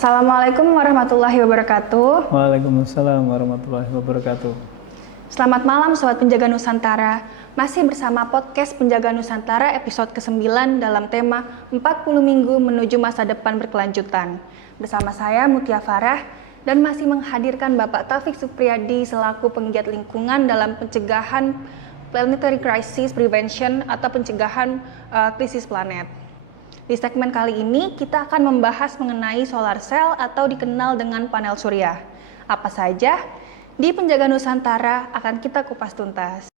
Assalamualaikum warahmatullahi wabarakatuh. Waalaikumsalam warahmatullahi wabarakatuh. Selamat malam Sobat Penjaga Nusantara. Masih bersama podcast Penjaga Nusantara episode ke-9 dalam tema 40 minggu menuju masa depan berkelanjutan. Bersama saya Mutia Farah dan masih menghadirkan Bapak Taufik Supriyadi selaku penggiat lingkungan dalam pencegahan planetary crisis prevention atau pencegahan krisis planet. Di segmen kali ini kita akan membahas mengenai solar cell atau dikenal dengan panel surya. Apa saja? Di Penjaga Nusantara akan kita kupas tuntas.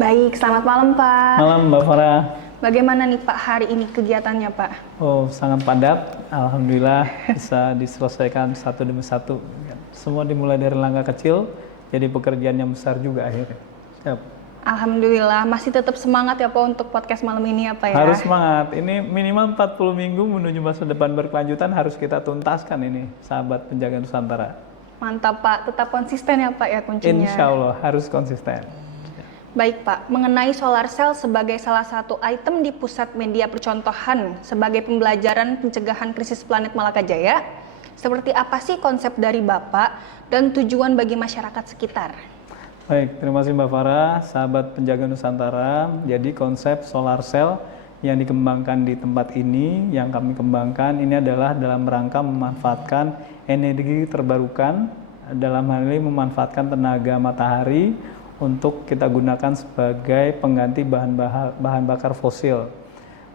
Baik, selamat malam Pak. Malam Mbak Farah. Bagaimana nih Pak hari ini kegiatannya Pak? Oh, sangat padat. Alhamdulillah bisa diselesaikan satu demi satu. Semua dimulai dari langkah kecil, jadi pekerjaan yang besar juga akhirnya. Siap. Alhamdulillah, masih tetap semangat ya Pak untuk podcast malam ini ya Pak ya? Harus semangat. Ini minimal 40 minggu menuju masa depan berkelanjutan harus kita tuntaskan ini, sahabat Penjaga Nusantara. Mantap Pak, tetap konsisten ya Pak ya kuncinya? Insya Allah harus konsisten. Baik Pak, mengenai solar cell sebagai salah satu item di pusat media percontohan sebagai pembelajaran pencegahan krisis planet Malaka Jaya, seperti apa sih konsep dari Bapak dan tujuan bagi masyarakat sekitar? Baik, terima kasih Mbak Farah, sahabat Penjaga Nusantara. Jadi konsep solar cell yang dikembangkan di tempat ini, yang kami kembangkan ini adalah dalam rangka memanfaatkan energi terbarukan, dalam hal ini memanfaatkan tenaga matahari untuk kita gunakan sebagai pengganti bahan bakar fosil.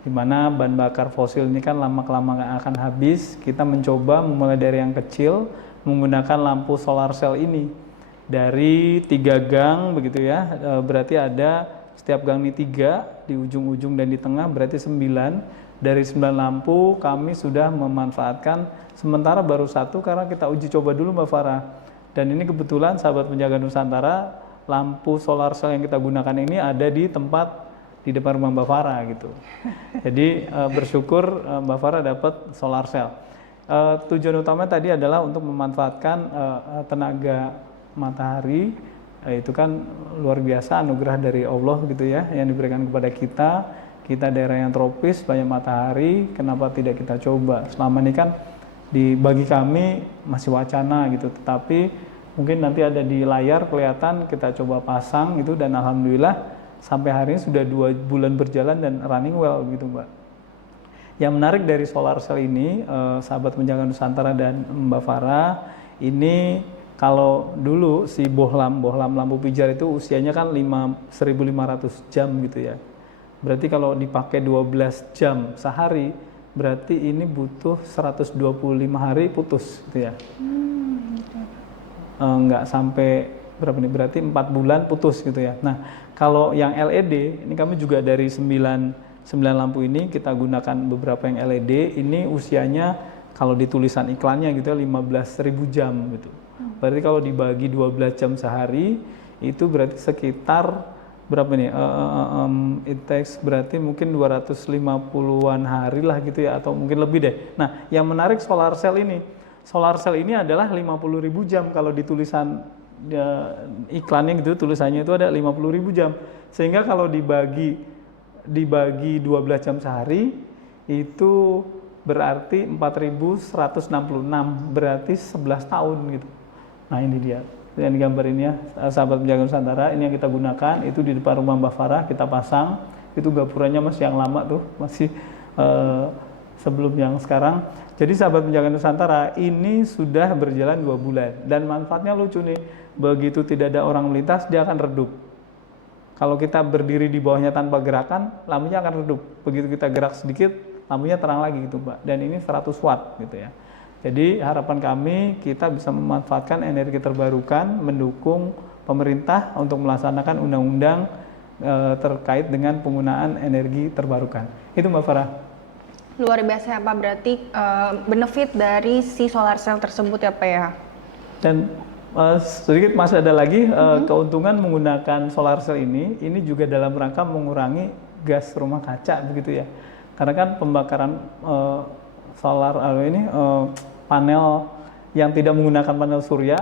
Di mana bahan bakar fosil ini kan lama-kelamaan akan habis, kita mencoba memulai dari yang kecil menggunakan lampu solar cell ini. Dari 3 gang begitu ya, berarti ada setiap gang ini 3, di ujung-ujung dan di tengah berarti 9. Dari 9 lampu kami sudah memanfaatkan, sementara baru 1 karena kita uji coba dulu Mbak Farah. Dan ini kebetulan sahabat Penjaga Nusantara, lampu solar cell yang kita gunakan ini ada di tempat di depan rumah Mbak Farah gitu. Jadi bersyukur Mbak Farah dapat solar cell. Tujuan utama tadi adalah untuk memanfaatkan tenaga matahari, itu kan luar biasa anugerah dari Allah gitu ya, yang diberikan kepada kita daerah yang tropis banyak matahari, kenapa tidak kita coba? Selama ini kan bagi kami masih wacana gitu, tetapi mungkin nanti ada di layar kelihatan, kita coba pasang gitu, dan alhamdulillah sampai hari ini sudah 2 bulan berjalan dan running well gitu Mbak. Yang menarik dari solar cell ini, sahabat Penjaga Nusantara dan Mbak Farah, ini kalau dulu si bohlam lampu pijar itu usianya kan 1.500 jam gitu ya. Berarti kalau dipakai 12 jam sehari, berarti ini butuh 125 hari putus gitu ya. Nggak sampai berapa nih, berarti 4 bulan putus gitu ya. Nah, kalau yang LED, ini kami juga dari 9 lampu ini kita gunakan beberapa yang LED, ini usianya kalau di tulisan iklannya gitu ya 15.000 jam gitu. Berarti kalau dibagi 12 jam sehari, itu berarti sekitar berapa nih? It takes berarti mungkin 250-an hari lah gitu ya, atau mungkin lebih deh. Nah, yang menarik solar cell ini adalah 50.000 jam kalau di tulisan iklannya gitu, tulisannya itu ada 50.000 jam. Sehingga kalau dibagi 12 jam sehari, itu berarti 4.166, berarti 11 tahun gitu. Nah ini dia, yang digambar ini ya, sahabat Penjaga Nusantara, ini yang kita gunakan, itu di depan rumah Mbak Farah, kita pasang, itu gapuranya masih yang lama tuh, masih sebelum yang sekarang. Jadi sahabat Penjaga Nusantara, ini sudah berjalan 2 bulan, dan manfaatnya lucu nih, begitu tidak ada orang melintas, dia akan redup. Kalau kita berdiri di bawahnya tanpa gerakan, lampunya akan redup, begitu kita gerak sedikit, lampunya terang lagi gitu Pak, dan ini 100 watt gitu ya. Jadi harapan kami kita bisa memanfaatkan energi terbarukan, mendukung pemerintah untuk melaksanakan undang-undang terkait dengan penggunaan energi terbarukan. Itu Mbak Farah. Luar biasa ya Pak, berarti benefit dari si solar cell tersebut ya Pak ya. Dan sedikit masih ada lagi keuntungan menggunakan solar cell ini juga dalam rangka mengurangi gas rumah kaca begitu ya. Karena kan pembakaran solar panel yang tidak menggunakan panel surya,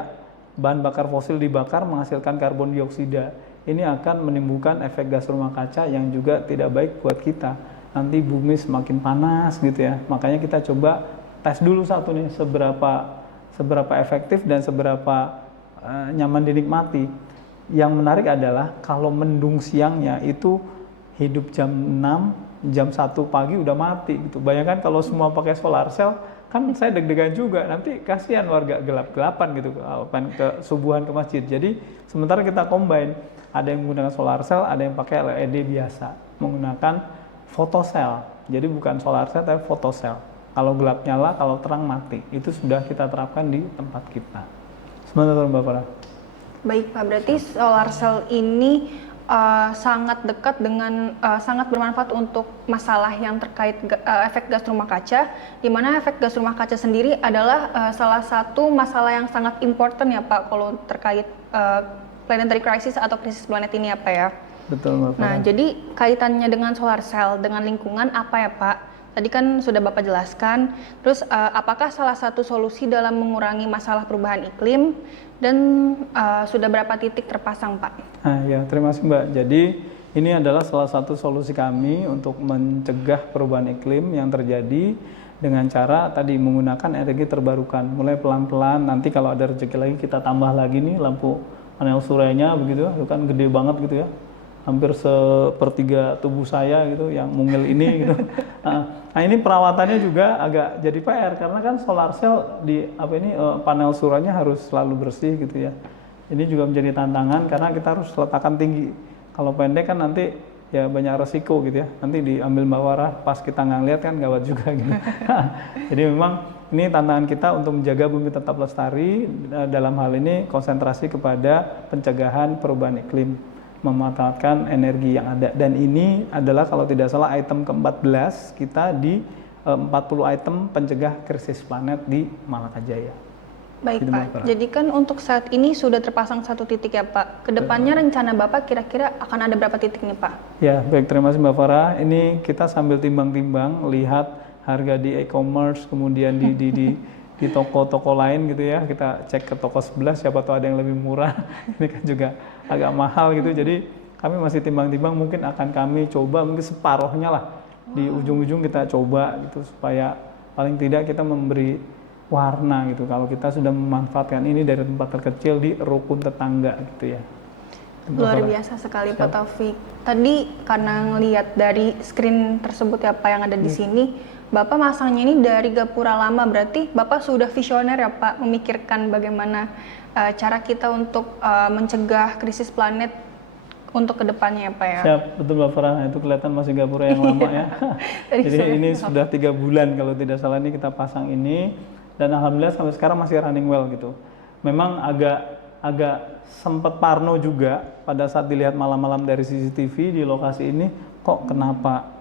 bahan bakar fosil dibakar menghasilkan karbon dioksida. Ini akan menimbulkan efek gas rumah kaca yang juga tidak baik buat kita. Nanti bumi semakin panas gitu ya. Makanya kita coba tes dulu satu nih, seberapa efektif dan seberapa nyaman dinikmati. Yang menarik adalah kalau mendung siangnya itu hidup jam 6, jam 1 pagi udah mati gitu. Bayangkan kalau semua pakai solar cell, kan saya deg-degan juga, nanti kasihan warga gelap-gelapan gitu, ke subuhan ke masjid. Jadi sementara kita combine, ada yang menggunakan solar cell, ada yang pakai LED biasa, menggunakan photocell. Jadi bukan solar cell tapi photocell. Kalau gelap nyala, kalau terang mati. Itu sudah kita terapkan di tempat kita. Sebentar Mbak Farah. Baik Pak, berarti solar cell ini sangat dekat dengan sangat bermanfaat untuk masalah yang terkait efek gas rumah kaca, di mana efek gas rumah kaca sendiri adalah salah satu masalah yang sangat important ya Pak kalau terkait planetary crisis atau krisis planet ini ya Pak ya. Betul Mbak Farah. Nah, jadi kaitannya dengan solar cell dengan lingkungan apa ya Pak? Tadi kan sudah Bapak jelaskan. Terus apakah salah satu solusi dalam mengurangi masalah perubahan iklim dan sudah berapa titik terpasang Pak? Nah, ya terima kasih Mbak. Jadi ini adalah salah satu solusi kami untuk mencegah perubahan iklim yang terjadi dengan cara tadi menggunakan energi terbarukan. Mulai pelan-pelan, nanti kalau ada rezeki lagi kita tambah lagi nih lampu panel suryanya begitu, itu kan gede banget gitu ya. Hampir sepertiga tubuh saya gitu yang mungil ini gitu. Nah ini perawatannya juga agak jadi PR karena kan solar cell di panel suryanya harus selalu bersih gitu ya. Ini juga menjadi tantangan karena kita harus letakkan tinggi. Kalau pendek kan nanti ya banyak resiko gitu ya. Nanti diambil Mbak Farah pas kita nggak lihat kan gawat juga gitu. Jadi memang ini tantangan kita untuk menjaga bumi tetap lestari, dalam hal ini konsentrasi kepada pencegahan perubahan iklim, memanfaatkan energi yang ada. Dan ini adalah kalau tidak salah item ke-14 kita di 40 item pencegah krisis planet di Malaka Jaya. Baik Gitu, Pak, jadi kan untuk saat ini sudah terpasang 1 titik ya Pak. Kedepannya rencana Bapak kira-kira akan ada berapa titik nih Pak? Ya baik, terima kasih Mbak Farah. Ini kita sambil timbang-timbang, lihat harga di e-commerce, kemudian di toko-toko lain gitu ya, kita cek ke toko sebelah siapa tahu ada yang lebih murah. Ini kan juga agak mahal gitu, jadi kami masih timbang-timbang, mungkin akan kami coba mungkin separuhnya lah di ujung-ujung kita coba gitu, supaya paling tidak kita memberi warna gitu kalau kita sudah memanfaatkan ini dari tempat terkecil di rukun tetangga gitu ya. Luar biasa sekali Pak Taufik. Tadi karena ngelihat dari screen tersebut ya Pak yang ada di sini, Bapak masangnya ini dari gapura lama, berarti Bapak sudah visioner ya Pak, memikirkan bagaimana cara kita untuk mencegah krisis planet untuk kedepannya ya Pak ya. Siap, betul Mbak Farah, itu kelihatan masih gapura yang lama ya. Jadi ini sudah 3 bulan kalau tidak salah ini kita pasang ini, dan alhamdulillah sampai sekarang masih running well gitu. Memang agak sempat parno juga pada saat dilihat malam-malam dari CCTV di lokasi ini, kok kenapa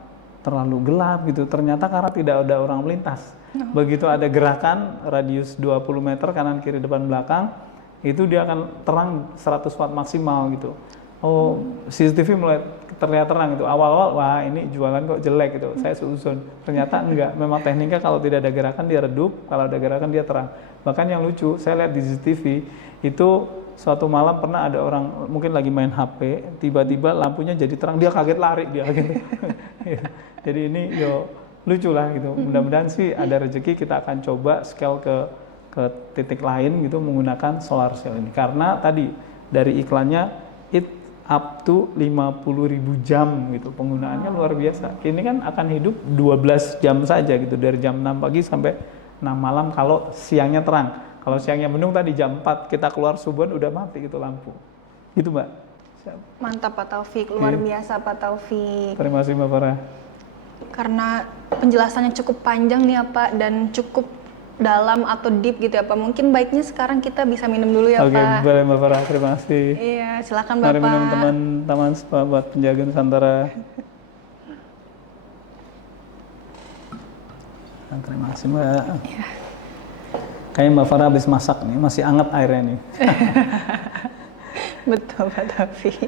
terlalu gelap gitu. Ternyata karena tidak ada orang melintas. Begitu ada gerakan radius 20 meter kanan kiri depan belakang, itu dia akan terang 100 watt maksimal gitu. Oh, CCTV mulai terlihat terang gitu. Awal-awal wah ini jualan kok jelek gitu. Saya suzon. Ternyata enggak. Memang tekniknya kalau tidak ada gerakan dia redup, kalau ada gerakan dia terang. Bahkan yang lucu, saya lihat di CCTV itu suatu malam pernah ada orang mungkin lagi main HP, tiba-tiba lampunya jadi terang, dia kaget lari dia gitu. Jadi ini lucu lah gitu. Mudah-mudahan sih ada rezeki kita akan coba scale ke titik lain gitu menggunakan solar cell ini. Karena tadi dari iklannya it up to 50.000 jam gitu, penggunaannya luar biasa. Ini kan akan hidup 12 jam saja gitu, dari jam 6 pagi sampai 6 malam kalau siangnya terang. Kalau siangnya mendung tadi jam 4 kita keluar subuhan udah mati gitu lampu. Gitu Mbak. Siap. Mantap Pak Taufik, luar biasa Pak Taufik. Terima kasih Mbak Farah. Karena penjelasannya cukup panjang nih ya Pak, dan cukup dalam atau deep gitu ya Pak. Mungkin baiknya sekarang kita bisa minum dulu ya Pak. Oke, boleh Mbak Farah, terima kasih. Iya, silakan Mari Bapak. minum teman-teman sahabat penjaga Nusantara. Terima kasih Mbak. Iya. Kayaknya Mbak Farah habis masak nih, masih hangat airnya nih. Betul Pak Taufik.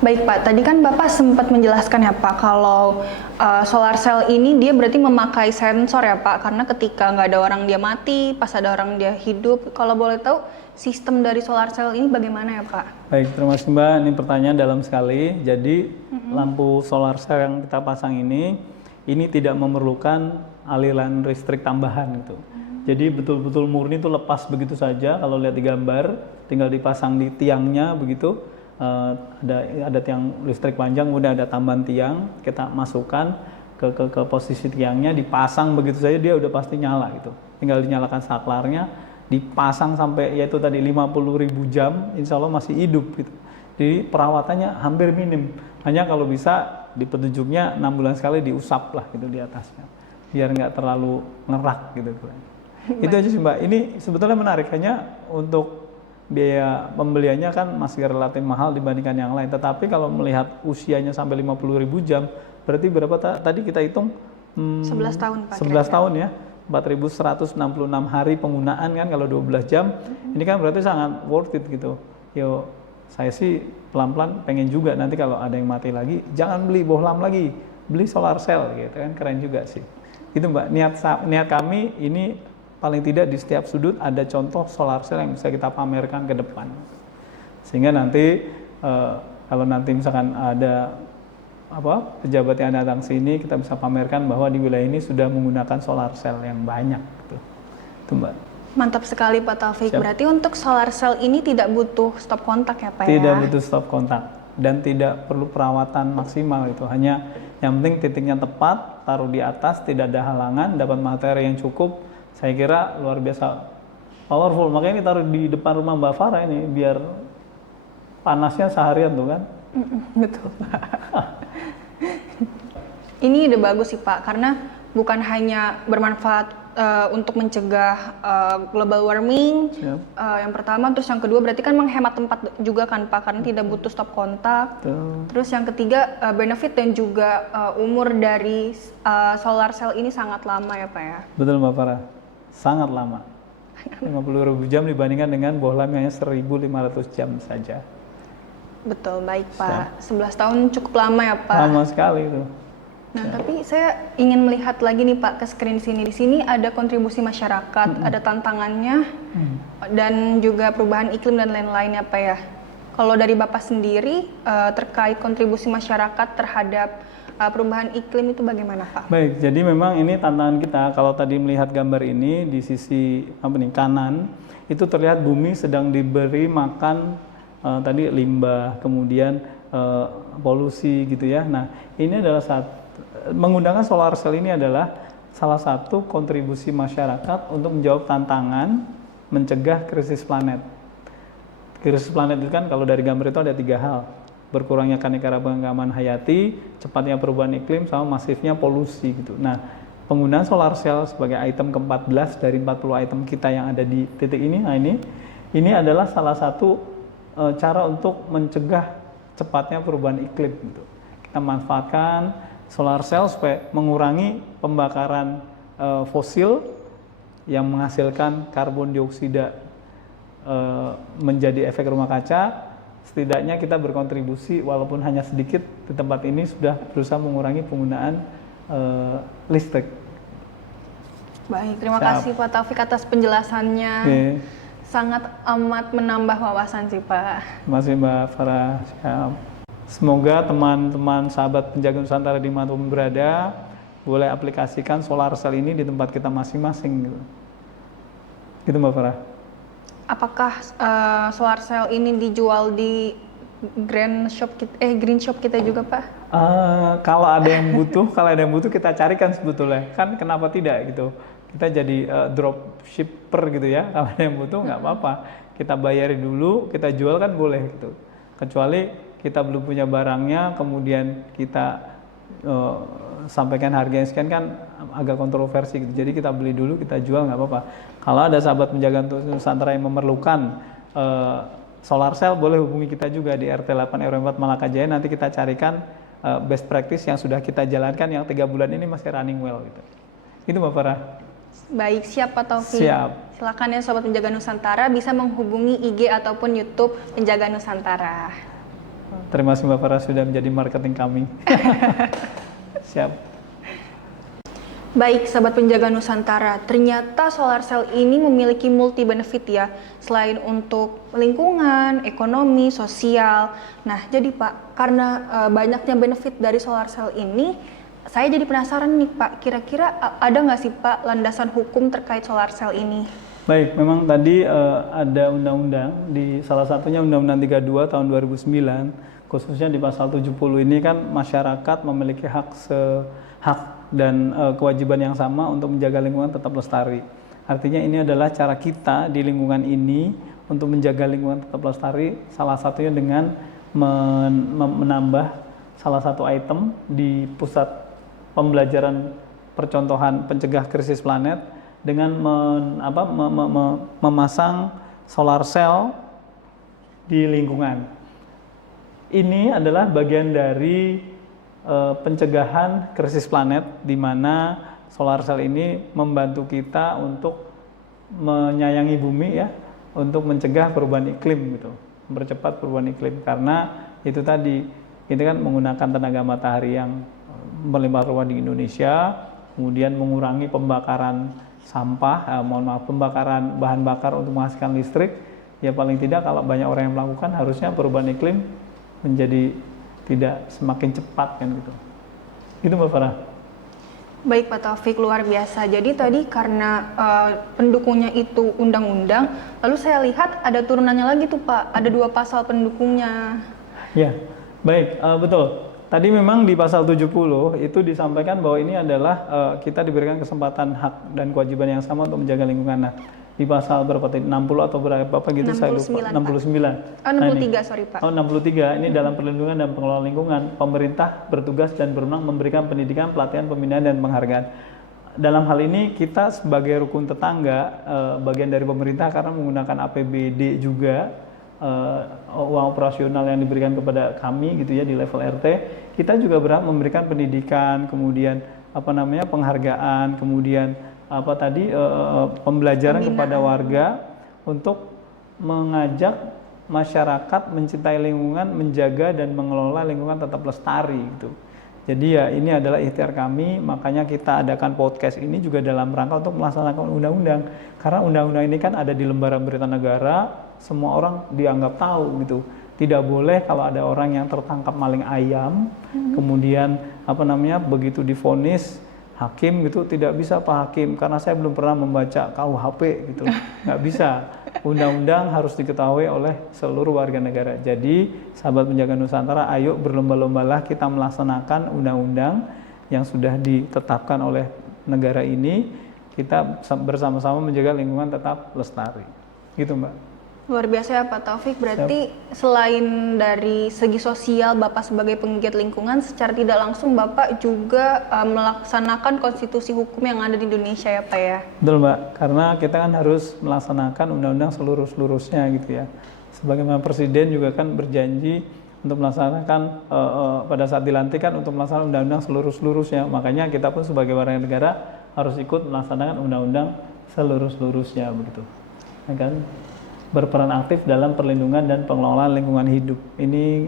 Baik Pak, tadi kan Bapak sempat menjelaskan ya Pak kalau solar cell ini dia berarti memakai sensor ya Pak, karena ketika nggak ada orang dia mati, pas ada orang dia hidup. Kalau boleh tahu sistem dari solar cell ini bagaimana ya Pak? Baik, terima kasih Mbak. Ini pertanyaan dalam sekali. Jadi lampu solar cell yang kita pasang ini tidak memerlukan aliran listrik tambahan gitu. Jadi betul-betul murni itu lepas begitu saja. Kalau lihat di gambar, tinggal dipasang di tiangnya begitu. Ada tiang listrik panjang, kemudian ada tambahan tiang. Kita masukkan ke posisi tiangnya, dipasang begitu saja, dia udah pasti nyala gitu. Tinggal dinyalakan saklarnya, dipasang sampai yaitu tadi 50.000 jam, insya Allah masih hidup gitu. Jadi perawatannya hampir minim. Hanya kalau bisa di petunjuknya 6 bulan sekali diusap lah gitu di atasnya, biar nggak terlalu ngerak gitu. Itu aja sih Mbak. Ini sebetulnya menarik, hanya untuk biaya pembeliannya kan masih relatif mahal dibandingkan yang lain. Tetapi kalau melihat usianya sampai 50.000 jam, berarti berapa tadi kita hitung? 11 tahun Pak. 11 tahun ya. 4.166 hari penggunaan kan kalau 12 jam. Ini kan berarti sangat worth it gitu. Yo, saya sih pelan-pelan pengen juga nanti kalau ada yang mati lagi, jangan beli bohlam lagi, beli solar cell gitu kan, keren juga sih. Itu Mbak, niat kami ini paling tidak di setiap sudut ada contoh solar cell yang bisa kita pamerkan ke depan. Sehingga nanti kalau nanti misalkan ada pejabat yang datang sini, kita bisa pamerkan bahwa di wilayah ini sudah menggunakan solar cell yang banyak gitu. Itu Mbak. Mantap sekali Pak Taufik. Siap. Berarti untuk solar cell ini tidak butuh stop kontak ya Pak? Tidak butuh stop kontak dan tidak perlu perawatan maksimal itu. Hanya yang penting titiknya tepat, taruh di atas, tidak ada halangan, dapat materi yang cukup. Saya kira luar biasa powerful. Makanya ini taruh di depan rumah Mbak Farah ini biar panasnya seharian tuh kan. Betul. Ini ide bagus sih Pak, karena bukan hanya bermanfaat untuk mencegah global warming. Yang pertama, terus yang kedua berarti kan menghemat tempat juga kan Pak, karena tidak butuh stop kontak. Terus yang ketiga, benefit dan juga umur dari solar cell ini sangat lama ya Pak ya. Betul Mbak Farah, sangat lama. 50.000 jam dibandingkan dengan bohlam yang hanya 1.500 jam saja. Betul, baik Pak. 11 tahun cukup lama ya Pak. Lama sekali itu. Nah, tapi saya ingin melihat lagi nih Pak ke screen sini. Di sini ada kontribusi masyarakat, ada tantangannya, dan juga perubahan iklim dan lain-lain ya Pak ya. Kalau dari Bapak sendiri terkait kontribusi masyarakat terhadap perubahan iklim itu bagaimana Pak? Baik, jadi memang ini tantangan kita. Kalau tadi melihat gambar ini di sisi kanan, itu terlihat bumi sedang diberi makan tadi limbah, kemudian polusi gitu ya. Nah, ini adalah menggunakan solar cell ini adalah salah satu kontribusi masyarakat untuk menjawab tantangan mencegah krisis planet. Krisis planet itu kan kalau dari gambar itu ada 3 hal. Berkurangnya keanekaragaman hayati, cepatnya perubahan iklim, sama masifnya polusi gitu. Nah, penggunaan solar cell sebagai item ke-14 dari 40 item kita yang ada di titik ini, nah ini adalah salah satu cara untuk mencegah cepatnya perubahan iklim gitu. Kita manfaatkan solar cell supaya mengurangi pembakaran fosil yang menghasilkan karbon dioksida menjadi efek rumah kaca. Setidaknya kita berkontribusi walaupun hanya sedikit di tempat ini sudah berusaha mengurangi penggunaan listrik. Baik, terima kasih Pak Taufik atas penjelasannya. Sangat amat menambah wawasan sih Pak. Terima kasih Mbak Farah. Siap. Semoga teman-teman sahabat penjaga Nusantara dimanapun berada boleh aplikasikan solar cell ini di tempat kita masing-masing gitu. Gitu Mbak Farah. Apakah solar cell ini dijual di green shop kita juga Pak? Kalau ada yang butuh kita carikan sebetulnya. Kan kenapa tidak gitu. Kita jadi drop shipper gitu ya. Kalau ada yang butuh nggak apa-apa. Kita bayari dulu, kita jual kan boleh gitu. Kecuali kita belum punya barangnya, kemudian kita sampaikan harga yang sekian kan agak kontroversi gitu. Jadi kita beli dulu, kita jual nggak apa-apa. Kalau ada sahabat penjaga Nusantara yang memerlukan solar cell, boleh hubungi kita juga di RT 8 RW 4 Malakajaya. Nanti kita carikan best practice yang sudah kita jalankan yang 3 bulan ini masih running well gitu. Itu Mbak Farah. Baik, siap Pak Taufik. Siap. Silakan ya Sobat Penjaga Nusantara bisa menghubungi IG ataupun YouTube Penjaga Nusantara. Terima kasih Mbak Farah sudah menjadi marketing kami. Siap. Baik, Sobat Penjaga Nusantara, ternyata solar cell ini memiliki multi benefit ya, selain untuk lingkungan, ekonomi, sosial. Nah, jadi Pak, karena banyaknya benefit dari solar cell ini, saya jadi penasaran nih Pak, kira-kira ada nggak sih Pak landasan hukum terkait solar cell ini? Baik, memang tadi ada undang-undang, di salah satunya Undang-Undang 32 tahun 2009, khususnya di pasal 70 ini kan masyarakat memiliki hak dan kewajiban yang sama untuk menjaga lingkungan tetap lestari. Artinya ini adalah cara kita di lingkungan ini untuk menjaga lingkungan tetap lestari, salah satunya dengan menambah salah satu item di pusat pembelajaran percontohan pencegah krisis planet dengan memasang solar cell di lingkungan. Ini adalah bagian dari pencegahan krisis planet, di mana solar cell ini membantu kita untuk menyayangi bumi ya, untuk mencegah perubahan iklim gitu, mempercepat perubahan iklim, karena itu tadi kita kan menggunakan tenaga matahari yang melimpah ruah di Indonesia, kemudian mengurangi pembakaran sampah, pembakaran bahan bakar untuk menghasilkan listrik. Ya paling tidak kalau banyak orang yang melakukan, harusnya perubahan iklim menjadi tidak semakin cepat kan gitu. Itu Mbak Farah. Baik Pak Taufik, luar biasa. Jadi tadi karena pendukungnya itu undang-undang, lalu saya lihat ada turunannya lagi tuh Pak, ada 2 pasal pendukungnya. Ya, baik, betul. Tadi memang di pasal 70 itu disampaikan bahwa ini adalah kita diberikan kesempatan hak dan kewajiban yang sama untuk menjaga lingkungan. Nah, di pasal berapa tadi? 60 atau berapa gitu 69, saya lupa. 69. Oh, 63, sorry Pak. Oh, 63. Ini dalam perlindungan dan pengelolaan lingkungan, pemerintah bertugas dan berwenang memberikan pendidikan, pelatihan, pembinaan dan penghargaan. Dalam hal ini kita sebagai rukun tetangga, bagian dari pemerintah karena menggunakan APBD juga, uang operasional yang diberikan kepada kami gitu ya di level RT, kita juga berhak memberikan pendidikan, kemudian penghargaan, kemudian pembelajaran kepada warga untuk mengajak masyarakat mencintai lingkungan, menjaga dan mengelola lingkungan tetap lestari gitu. Jadi ya ini adalah ikhtiar kami, makanya kita adakan podcast ini juga dalam rangka untuk melaksanakan undang-undang. Karena undang-undang ini kan ada di lembaran berita negara, semua orang dianggap tahu gitu. Tidak boleh kalau ada orang yang tertangkap maling ayam, kemudian begitu divonis hakim gitu, tidak bisa Pak Hakim karena saya belum pernah membaca KUHP gitu, nggak bisa. Undang-undang harus diketahui oleh seluruh warga negara. Jadi sahabat penjaga Nusantara, ayo berlomba-lombalah kita melaksanakan undang-undang yang sudah ditetapkan oleh negara ini. Kita bersama-sama menjaga lingkungan tetap lestari. Gitu Mbak. Luar biasa ya Pak Taufik, berarti selain dari segi sosial Bapak sebagai penggiat lingkungan, secara tidak langsung Bapak juga melaksanakan konstitusi hukum yang ada di Indonesia ya Pak ya? Betul Mbak, karena kita kan harus melaksanakan undang-undang seluruh-seluruhnya gitu ya. Sebagaimana Presiden juga kan berjanji untuk melaksanakan, pada saat dilantik kan untuk melaksanakan undang-undang seluruh-seluruhnya. Makanya kita pun sebagai warga negara harus ikut melaksanakan undang-undang seluruh-seluruhnya begitu. Ya kan? Berperan aktif dalam perlindungan dan pengelolaan lingkungan hidup. Ini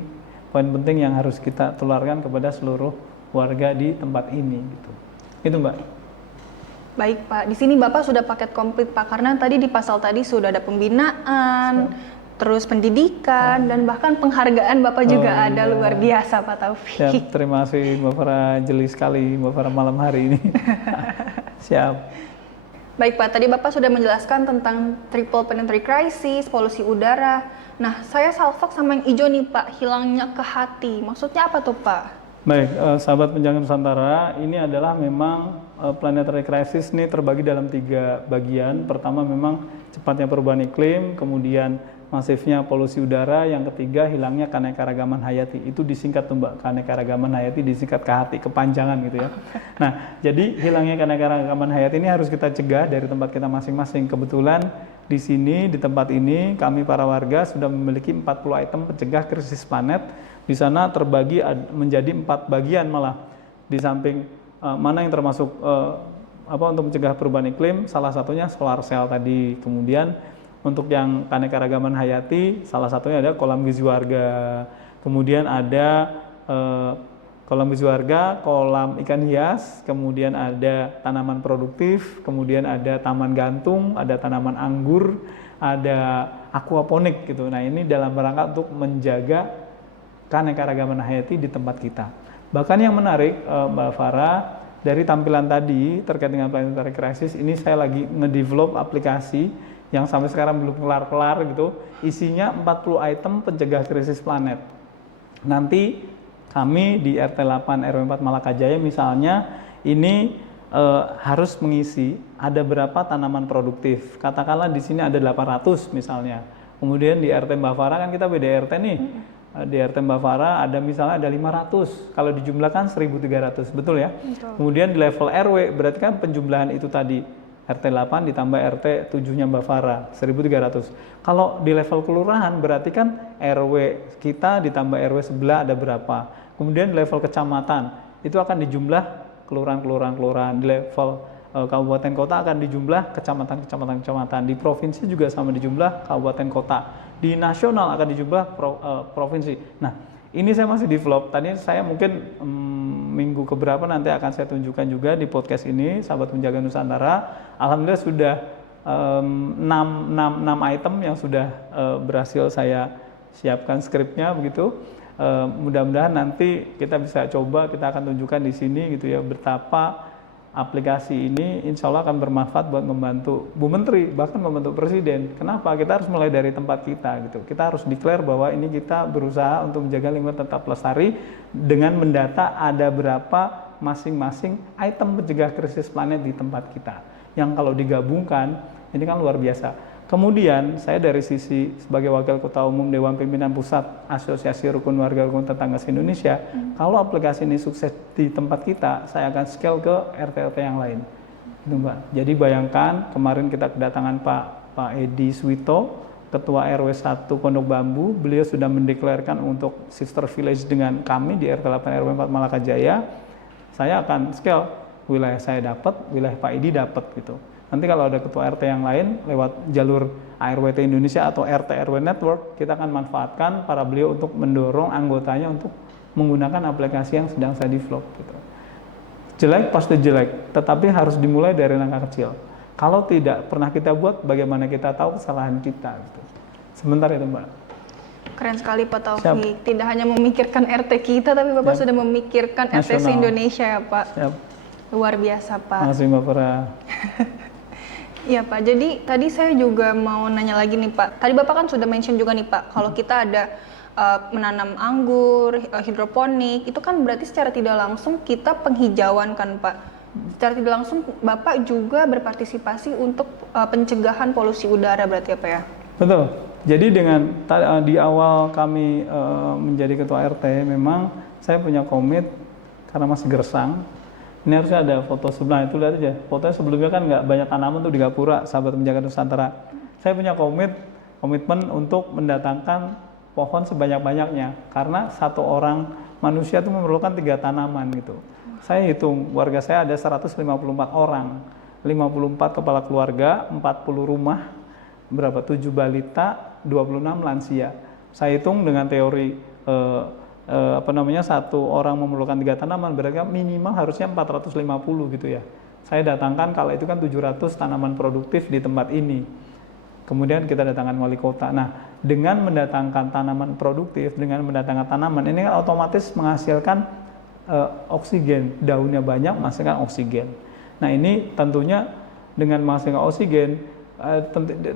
poin penting yang harus kita tularkan kepada seluruh warga di tempat ini gitu. Itu Mbak. Baik Pak, di sini Bapak sudah paket komplit Pak, karena tadi di pasal tadi sudah ada pembinaan, terus pendidikan, dan bahkan penghargaan Bapak juga ada, luar biasa Pak Taufik. Siap, terima kasih Mbak Farah, jeli sekali Mbak Farah malam hari ini. Siap. Baik Pak, tadi Bapak sudah menjelaskan tentang triple planetary crisis, polusi udara. Nah, saya salfok sama yang hijau nih Pak, hilangnya ke hati. Maksudnya apa tuh Pak? Baik, sahabat penjaga Nusantara, ini adalah memang planetary crisis ini terbagi dalam 3 bagian. Pertama memang cepatnya perubahan iklim, kemudian masifnya polusi udara, yang ketiga hilangnya keanekaragaman hayati. Itu disingkat tuh Mbak, keanekaragaman hayati disingkat KHT, kepanjangan gitu ya. Nah, jadi hilangnya keanekaragaman hayati ini harus kita cegah dari tempat kita masing-masing. Kebetulan di sini, di tempat ini, kami para warga sudah memiliki 40 item pencegah krisis planet. Di sana terbagi menjadi 4 bagian malah. Di samping mana yang termasuk untuk mencegah perubahan iklim, salah satunya solar cell tadi. Kemudian untuk yang keanekaragaman hayati, salah satunya ada kolam gizi warga. Kemudian ada kolam gizi warga, kolam ikan hias, kemudian ada tanaman produktif, kemudian ada taman gantung, ada tanaman anggur, ada aquaponik gitu. Nah, ini dalam rangka untuk menjaga keanekaragaman hayati di tempat kita. Bahkan yang menarik Mbak Farah, dari tampilan tadi terkait dengan planetary crisis, ini saya lagi ngedevelop aplikasi yang sampai sekarang belum kelar-kelar gitu. Isinya 40 item pencegah krisis planet. Nanti kami di RT 8 RW 4 Malakajaya misalnya ini harus mengisi ada berapa tanaman produktif. Katakanlah di sini ada 800 misalnya. Kemudian di RT Mbak Farah kan kita beda RT nih. Di RT Mbak Farah ada misalnya ada 500, kalau dijumlahkan 1.300, betul ya? Betul. Kemudian di level RW berarti kan penjumlahan itu tadi RT 8 ditambah RT 7-nya Mbak Farah 1.300. Kalau di level kelurahan berarti kan RW kita ditambah RW sebelah ada berapa. Kemudian di level kecamatan itu akan dijumlah kelurahan. Di level kabupaten kota akan dijumlah kecamatan. Di provinsi juga sama dijumlah kabupaten kota. Di nasional akan dijumlah provinsi. Nah, ini saya masih develop. Tadi saya mungkin minggu keberapa nanti akan saya tunjukkan juga di podcast ini, Sahabat Penjaga Nusantara. Alhamdulillah sudah 6 item yang sudah berhasil saya siapkan skripnya begitu. Mudah-mudahan nanti kita bisa coba, kita akan tunjukkan di sini gitu ya, betapa aplikasi ini insya Allah akan bermanfaat buat membantu Bu Menteri, bahkan membantu Presiden. Kenapa? Kita harus mulai dari tempat kita gitu. Kita harus declare bahwa ini kita berusaha untuk menjaga lingkungan tetap lestari dengan mendata ada berapa masing-masing item pencegah krisis planet di tempat kita. Yang kalau digabungkan, ini kan luar biasa. Kemudian saya dari sisi sebagai Wakil Ketua Umum Dewan Pimpinan Pusat Asosiasi Rukun Warga Rukun Tetangga se-Indonesia, kalau aplikasi ini sukses di tempat kita, saya akan scale ke RT-RT yang lain. Itu Mbak. Jadi bayangkan kemarin kita kedatangan Pak Edi Swito, Ketua RW 1 Pondok Bambu, beliau sudah mendeklarasikan untuk sister village dengan kami di RT 8 RW 4 Malakajaya. Saya akan scale, wilayah saya dapat, wilayah Pak Edi dapat gitu. Nanti kalau ada ketua RT yang lain lewat jalur ARWT Indonesia atau RT RW Network, kita akan manfaatkan para beliau untuk mendorong anggotanya untuk menggunakan aplikasi yang sedang saya develop gitu. Jelek pasti jelek, tetapi harus dimulai dari langkah kecil. Kalau tidak pernah kita buat, bagaimana kita tahu kesalahan kita gitu. Sebentar itu Mbak. Keren sekali Pak Taufik. Tidak hanya memikirkan RT kita, tapi Bapak sudah memikirkan RT se-Indonesia ya Pak. Siap. Luar biasa Pak. Terima kasih Mbak Farah. Iya Pak, jadi tadi saya juga mau nanya lagi nih Pak. Tadi Bapak kan sudah mention juga nih Pak, kalau kita ada menanam anggur, hidroponik, itu kan berarti secara tidak langsung kita penghijauan kan Pak. Secara tidak langsung Bapak juga berpartisipasi untuk pencegahan polusi udara berarti ya Pak ya? Betul. Jadi dengan di awal kami menjadi ketua RT, memang saya punya komit karena masih gersang. Ini harusnya ada foto sebelah itu, lihat aja. Fotonya sebelumnya kan nggak banyak tanaman tuh di Gapura, Sahabat Penjaga Nusantara. Saya punya komitmen untuk mendatangkan pohon sebanyak-banyaknya. Karena satu orang manusia itu memerlukan 3 tanaman gitu. Saya hitung, warga saya ada 154 orang. 54 kepala keluarga, 40 rumah, berapa? 7 balita, 26 lansia. Saya hitung dengan teori satu orang memerlukan 3 tanaman, berarti minimal harusnya 450 gitu ya. Saya datangkan kalau itu kan 700 tanaman produktif di tempat ini. Kemudian kita datangkan wali kota. Nah, dengan mendatangkan tanaman produktif, dengan mendatangkan tanaman, ini kan otomatis menghasilkan oksigen. Daunnya banyak menghasilkan oksigen. Nah, ini tentunya dengan menghasilkan oksigen,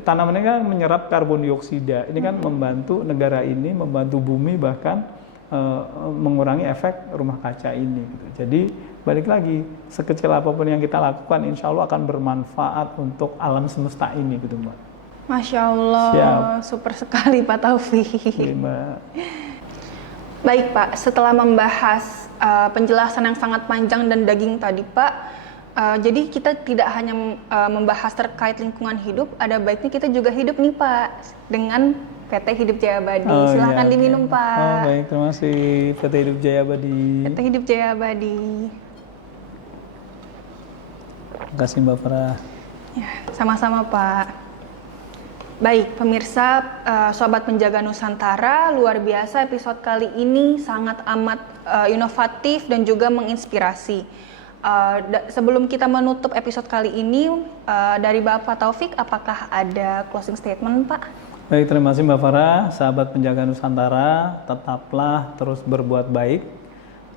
tanaman ini kan menyerap karbon dioksida. Ini kan membantu negara ini, membantu bumi, bahkan mengurangi efek rumah kaca ini gitu. Jadi balik lagi, sekecil apapun yang kita lakukan insya Allah akan bermanfaat untuk alam semesta ini gitu Mbak. Masya Allah. Siap. Super sekali Pak Taufik. Iya, Mbak. Baik Pak, setelah membahas penjelasan yang sangat panjang dan daging tadi Pak, jadi kita tidak hanya membahas terkait lingkungan hidup, ada baiknya kita juga hidup nih Pak dengan PT Hidup Jaya Abadi. Silahkan diminum Pak. Oh baik, terima kasih PT Hidup Jaya Abadi. PT Hidup Jaya Abadi. Terima kasih Mbak Farah. Ya, sama-sama Pak. Baik, pemirsa Sobat Penjaga Nusantara, luar biasa episode kali ini sangat amat inovatif dan juga menginspirasi. Sebelum kita menutup episode kali ini, dari Bapak Taufik, apakah ada closing statement Pak? Baik, terima kasih Mbak Farah. Sahabat Penjaga Nusantara, tetaplah terus berbuat baik.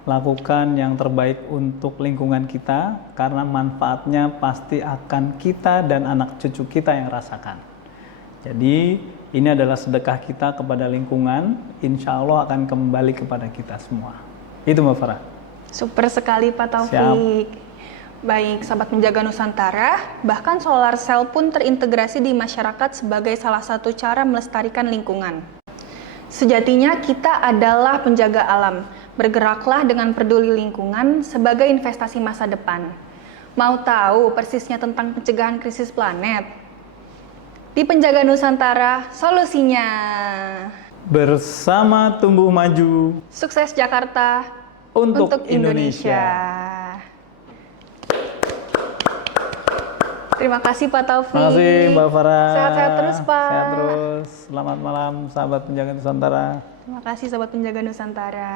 lakukan yang terbaik untuk lingkungan kita, karena manfaatnya pasti akan kita dan anak cucu kita yang rasakan. Jadi ini adalah sedekah kita kepada lingkungan, insya Allah akan kembali kepada kita semua. Itu Mbak Farah. Super sekali Pak Taufik. Siap. Baik, sahabat penjaga Nusantara, bahkan solar cell pun terintegrasi di masyarakat sebagai salah satu cara melestarikan lingkungan. Sejatinya kita adalah penjaga alam, bergeraklah dengan peduli lingkungan sebagai investasi masa depan. Mau tahu persisnya tentang pencegahan krisis planet? Di Penjaga Nusantara, solusinya. Bersama tumbuh maju. Sukses Jakarta Untuk Indonesia. Terima kasih Pak Taufik. Terima kasih Mbak Farah. Sehat-sehat terus Pak. Sehat terus. Selamat malam sahabat penjaga Nusantara. Terima kasih sahabat penjaga Nusantara.